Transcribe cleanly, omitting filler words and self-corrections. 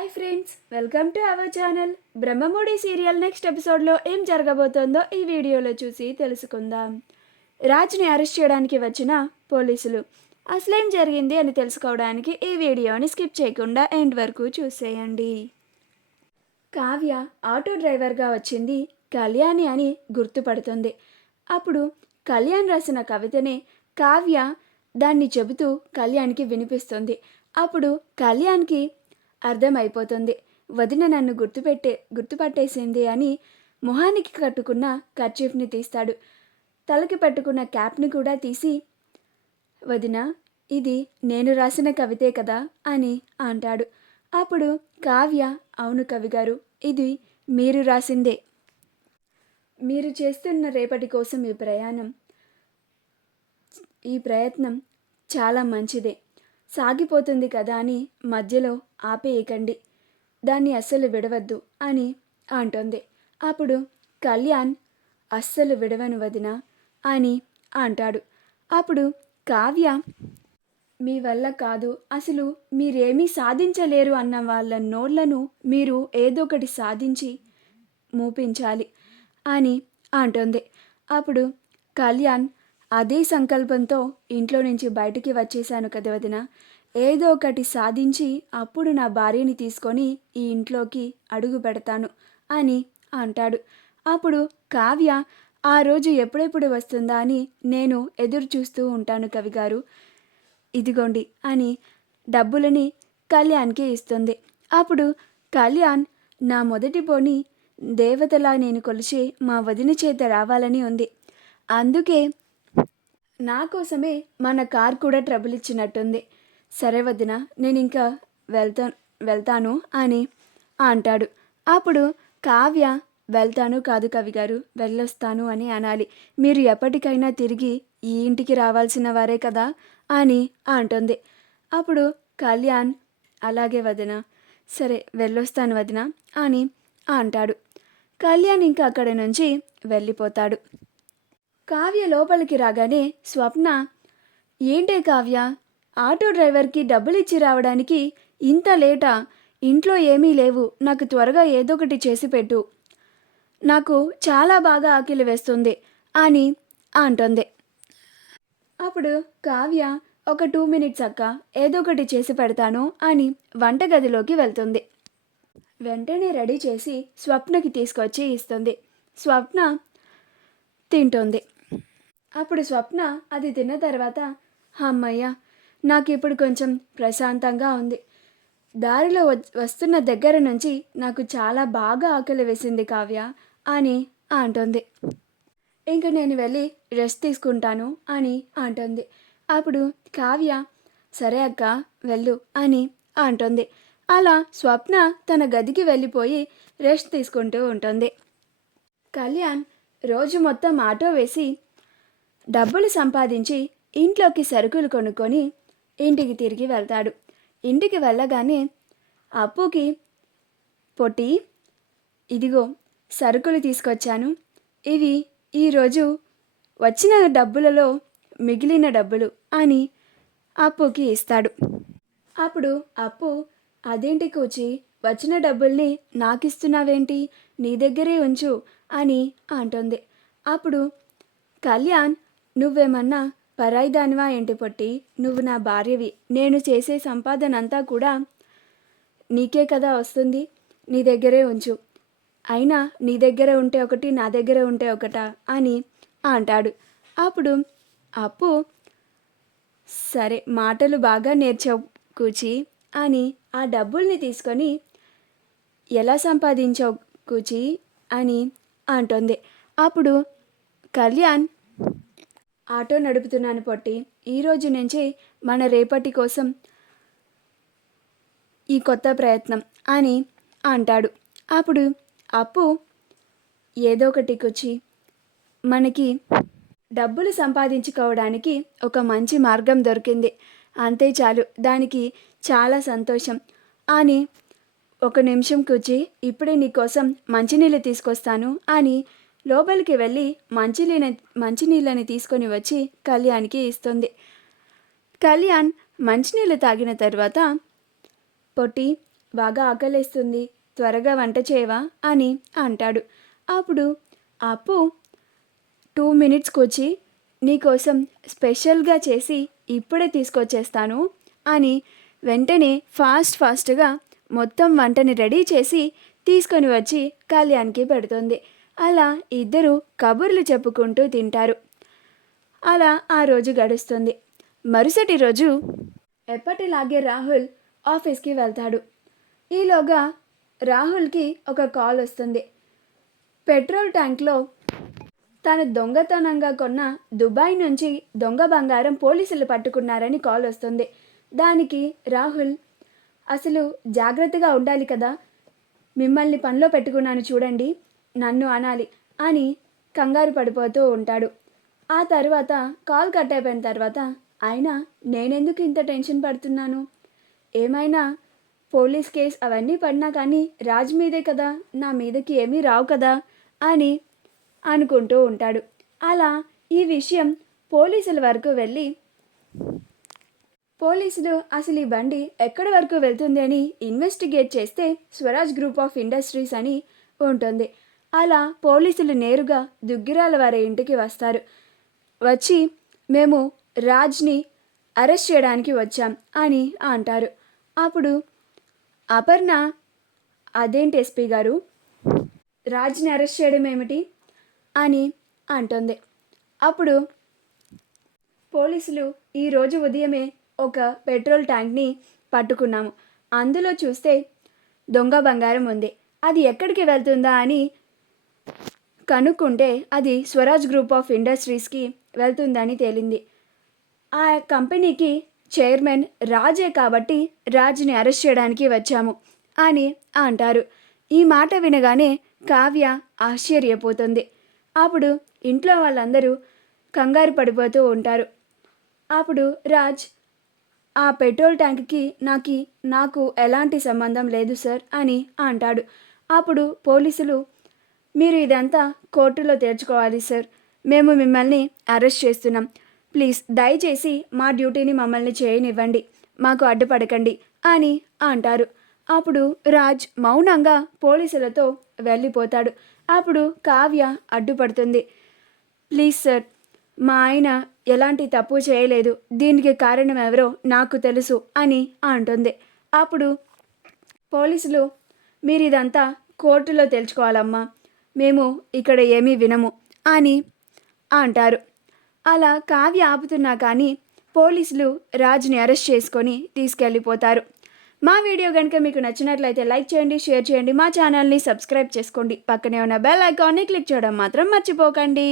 Hi friends, welcome to our channel. Brahmamudi serial next ఎపిసోడ్లో ఏం జరగబోతోందో ఈ వీడియోలో చూసి తెలుసుకుందాం. రాజ్ని అరెస్ట్ చేయడానికి వచ్చిన పోలీసులు అసలేం జరిగింది అని తెలుసుకోవడానికి ఈ వీడియోని స్కిప్ చేయకుండా ఎండ్ వరకు చూసేయండి. కావ్య ఆటో డ్రైవర్గా వచ్చింది కళ్యాణి అని గుర్తుపడుతుంది. అప్పుడు కళ్యాణ్ రాసిన కవితనే కావ్య దాన్ని చెబుతూ కళ్యాణ్కి వినిపిస్తుంది. అప్పుడు కళ్యాణ్కి అర్థమైపోతుంది, వదిన నన్ను గుర్తుపట్టేసింది అని. మొహానికి కట్టుకున్న కర్చీఫ్ని తీస్తాడు. తలకి పెట్టుకున్న క్యాప్ని కూడా తీసి, వదిన ఇది నేను రాసిన కవితే కదా అని అంటాడు. అప్పుడు కావ్య, అవును కవిగారు, ఇది మీరు రాసిందే. మీరు చేస్తున్న రేపటి కోసం ఈ ప్రయత్నం చాలా మంచిదే. సాగిపోతుంది కదా అని మధ్యలో ఆపేయకండి, దాన్ని అస్సలు విడవద్దు అని అంటుంది. అప్పుడు కళ్యాణ్, అస్సలు విడవను వదిన అని అంటాడు. అప్పుడు కావ్య, మీ వల్ల కాదు, అసలు మీరేమీ సాధించలేరు అన్న వాళ్ళ నోళ్లను మీరు ఏదో ఒకటి సాధించి మూపించాలి అని అంటుంది. అప్పుడు కళ్యాణ్, అదే సంకల్పంతో ఇంట్లో నుంచి బయటికి వచ్చేశాను కదా వదిన, ఏదో ఒకటి సాధించి అప్పుడు నా భార్యని తీసుకొని ఈ ఇంట్లోకి అడుగు పెడతాను అని అంటాడు. అప్పుడు కావ్య, ఆ రోజు ఎప్పుడెప్పుడు వస్తుందా అని నేను ఎదురు చూస్తూ ఉంటాను కవిగారు, ఇదిగోండి అని డబ్బులని కళ్యాణ్కి ఇస్తుంది. అప్పుడు కళ్యాణ్, నా మొదటి పోని దేవతలా నేను కొలిచే మా వదిన చేత రావాలని ఉంది, అందుకే నా కోసమే మన కార్ కూడా ట్రబుల్ ఇచ్చినట్టుంది. సరే వదిన, నేను ఇంకా వెళ్తాను అని అంటాడు. అప్పుడు కావ్య, వెళ్తాను కాదు కవిగారు, వెళ్ళొస్తాను అని అనాలి. మీరు ఎప్పటికైనా తిరిగి ఈ ఇంటికి రావాల్సిన వారే కదా అని అంటుంది. అప్పుడు కళ్యాణ్, అలాగే వదిన, సరే వెళ్ళొస్తాను వదిన అని అంటాడు. కళ్యాణ్ ఇంకా అక్కడి నుంచి వెళ్ళిపోతాడు. కావ్య లోపలికి రాగానే స్వప్న, ఏంటే కావ్య, ఆటో డ్రైవర్కి డబ్బులు ఇచ్చి రావడానికి ఇంత లేటా? ఇంట్లో ఏమీ లేవు, నాకు త్వరగా ఏదో ఒకటి చేసి పెట్టు, నాకు చాలా బాగా ఆకలి వేస్తుంది అని అంటుంది. అప్పుడు కావ్య, ఒక 2 minutes అక్క, ఏదో ఒకటి చేసి పెడతాను అని వంటగదిలోకి వెళ్తుంది. వెంటనే రెడీ చేసి స్వప్నకి తీసుకొచ్చి ఇస్తుంది. స్వప్న తింటుంది. అప్పుడు స్వప్న అది తిన్న తర్వాత, అమ్మయ్య, నాకు ఇప్పుడు కొంచెం ప్రశాంతంగా ఉంది. దారిలో వస్తున్న దగ్గర నుంచి నాకు చాలా బాగా ఆకలి వేసింది కావ్య అని అంటుంది. ఇంక నేను వెళ్ళి రెస్ట్ తీసుకుంటాను అని అంటుంది. అప్పుడు కావ్య, సరే అక్క వెళ్ళు అని అంటుంది. అలా స్వప్న తన గదికి వెళ్ళిపోయి రెస్ట్ తీసుకుంటూ ఉంటుంది. కళ్యాణ్ రోజు మొత్తం ఆటో వేసి డబ్బులు సంపాదించి ఇంట్లోకి సరుకులు కొనుక్కొని ఇంటికి తిరిగి వెళ్తాడు. ఇంటికి వెళ్ళగానే అప్పుకి, పొట్టి, ఇదిగో సరుకులు తీసుకొచ్చాను, ఇవి ఈరోజు వచ్చిన డబ్బులలో మిగిలిన డబ్బులు అని అప్పుకి ఇస్తాడు. అప్పుడు అప్పు, అదేంటి కూచి, వచ్చిన డబ్బుల్ని నాకిస్తున్నావేంటి, నీ దగ్గరే ఉంచు అని అంటుంది. అప్పుడు కళ్యాణ్, నువ్వేమన్నా పరాయిదానివా ఏంటి పొట్టి, నువ్వు నా భార్యవి, నేను చేసే సంపాదన అంతా కూడా నీకే కదా వస్తుంది, నీ దగ్గరే ఉంచు, అయినా నీ దగ్గర ఉంటే ఒకటి, నా దగ్గర ఉంటే ఒకటా అని అంటాడు. అప్పుడు అప్పు, సరే మాటలు బాగా నేర్చావు కూచి అని ఆ డబ్బుల్ని తీసుకొని, ఎలా సంపాదించావు కూచి అని అంటుంది. అప్పుడు కళ్యాణ్, ఆటో నడుపుతున్నాను పొట్టి, ఈరోజు నుంచి మన రేపటి కోసం ఈ కొత్త ప్రయత్నం అని అంటాడు. అప్పుడు అప్పు, ఏదో ఒకటి కూర్చి, మనకి డబ్బులు సంపాదించుకోవడానికి ఒక మంచి మార్గం దొరికింది, అంతే చాలు, దానికి చాలా సంతోషం అని, ఒక నిమిషం కూర్చి, ఇప్పుడే నీకోసం మంచినీళ్ళు తీసుకొస్తాను అని లోపలికి వెళ్ళి మంచినీళ్ళని తీసుకొని వచ్చి కళ్యాణ్కి ఇస్తుంది. కళ్యాణ్ మంచినీళ్ళు తాగిన తర్వాత, పొట్టి బాగా ఆకలేస్తుంది, త్వరగా వంట చేయవా అని అంటాడు. అప్పుడు అప్పు 2 మినిట్స్కి వచ్చి నీకోసం స్పెషల్గా చేసి ఇప్పుడే తీసుకొచ్చేస్తాను అని వెంటనే ఫాస్ట్గా మొత్తం వంటని రెడీ చేసి తీసుకొని వచ్చి కళ్యాణ్కి పెడుతుంది. అలా ఇద్దరు కబుర్లు చెప్పుకుంటూ తింటారు. అలా ఆ రోజు గడుస్తుంది. మరుసటి రోజు ఎప్పటిలాగే రాహుల్ ఆఫీస్కి వెళ్తాడు. ఈలోగా రాహుల్కి ఒక కాల్ వస్తుంది. పెట్రోల్ ట్యాంక్లో తాను దొంగతనంగా కొన్న దుబాయ్ నుంచి దొంగ బంగారం పోలీసులు పట్టుకున్నారని కాల్ వస్తుంది. దానికి రాహుల్ అసలు జాగ్రత్తగా ఉండాలి కదా, మిమ్మల్ని పనిలో పెట్టుకున్నాను చూడండి, నన్ను అనాలి అని కంగారు పడిపోతూ ఉంటాడు. ఆ తర్వాత కాల్ కట్ అయిపోయిన తర్వాత అయినా నేనెందుకు ఇంత టెన్షన్ పడుతున్నాను, ఏమైనా పోలీస్ కేస్ అవన్నీ పడినా కానీ రాజ్ మీదే కదా, నా మీదకి ఏమీ రావు కదా అని అనుకుంటూ ఉంటాడు. అలా ఈ విషయం పోలీసుల వరకు వెళ్ళి పోలీసులు అసలు ఈ బండి ఎక్కడి వరకు వెళ్తుంది అని ఇన్వెస్టిగేట్ చేస్తే స్వరాజ్ గ్రూప్ ఆఫ్ ఇండస్ట్రీస్ అని ఉంటుంది. అలా పోలీసులు నేరుగా దుగ్గిరాల వారి ఇంటికి వస్తారు. వచ్చి మేము రాజ్ని అరెస్ట్ చేయడానికి వచ్చాం అని అంటారు. అప్పుడు అపర్ణ అదేంటి ఎస్పీ గారు, రాజ్ని అరెస్ట్ చేయడం ఏమిటి అని అంటుంది. అప్పుడు పోలీసులు ఈరోజు ఉదయమే ఒక పెట్రోల్ ట్యాంక్ని పట్టుకున్నాము, అందులో చూస్తే దొంగ బంగారం ఉంది, అది ఎక్కడికి వెళ్తుందా అని కనుక్కుంటే అది స్వరాజ్ గ్రూప్ ఆఫ్ ఇండస్ట్రీస్కి వెళ్తుందని తేలింది. ఆ కంపెనీకి చైర్మన్ రాజే కాబట్టి రాజ్ని అరెస్ట్ చేయడానికి వచ్చాము అని అంటారు. ఈ మాట వినగానే కావ్య ఆశ్చర్యపోతుంది. అప్పుడు ఇంట్లో వాళ్ళందరూ కంగారు పడిపోతూ ఉంటారు. అప్పుడు రాజ్ ఆ పెట్రోల్ ట్యాంక్కి నాకు ఎలాంటి సంబంధం లేదు సార్ అని అంటాడు. అప్పుడు పోలీసులు మీరు ఇదంతా కోర్టులో తేల్చుకోవాలి సార్, మేము మిమ్మల్ని అరెస్ట్ చేస్తున్నాం, ప్లీజ్ దయచేసి మా డ్యూటీని మమ్మల్ని చేయనివ్వండి, మాకు అడ్డుపడకండి అని అంటారు. అప్పుడు రాజ్ మౌనంగా పోలీసులతో వెళ్ళిపోతాడు. అప్పుడు కావ్య అడ్డుపడుతుంది. ప్లీజ్ సార్, మా ఆయన ఎలాంటి తప్పు చేయలేదు, దీనికి కారణం ఎవరో నాకు తెలుసు అని అంటుంది. అప్పుడు పోలీసులు మీరు ఇదంతా కోర్టులో తెలుసుకోవాలమ్మా, మేము ఇక్కడ ఏమీ వినము అని అంటారు. అలా కావ్య ఆపుతున్నా కానీ పోలీసులు రాజ్ని అరెస్ట్ చేసుకొని తీసుకెళ్ళిపోతారు. మా వీడియో కనుక మీకు నచ్చినట్లయితే లైక్ చేయండి, షేర్ చేయండి, మా ఛానల్ని సబ్స్క్రైబ్ చేసుకోండి, పక్కనే ఉన్న బెల్ ఐకాన్ని క్లిక్ చేయడం మాత్రం మర్చిపోకండి.